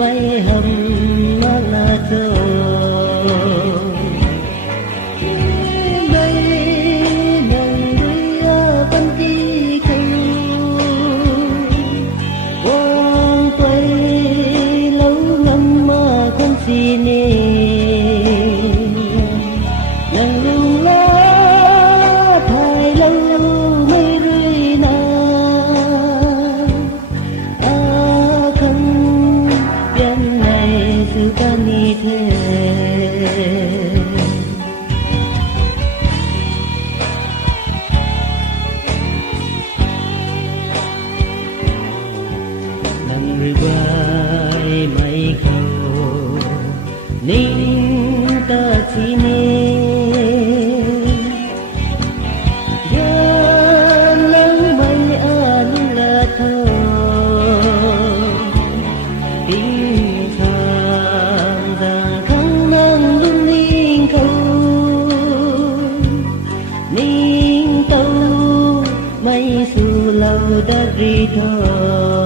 mây hầm mắt là thơ đây nồng đưa con đi không quang quay lâu ngâm mà con xin nắng lung lá thay lâu mây rơi na Pani the nắng bay mây khâu ninh ta chi ne gian nắng mây an là thơ mây su lâu đã đi thôi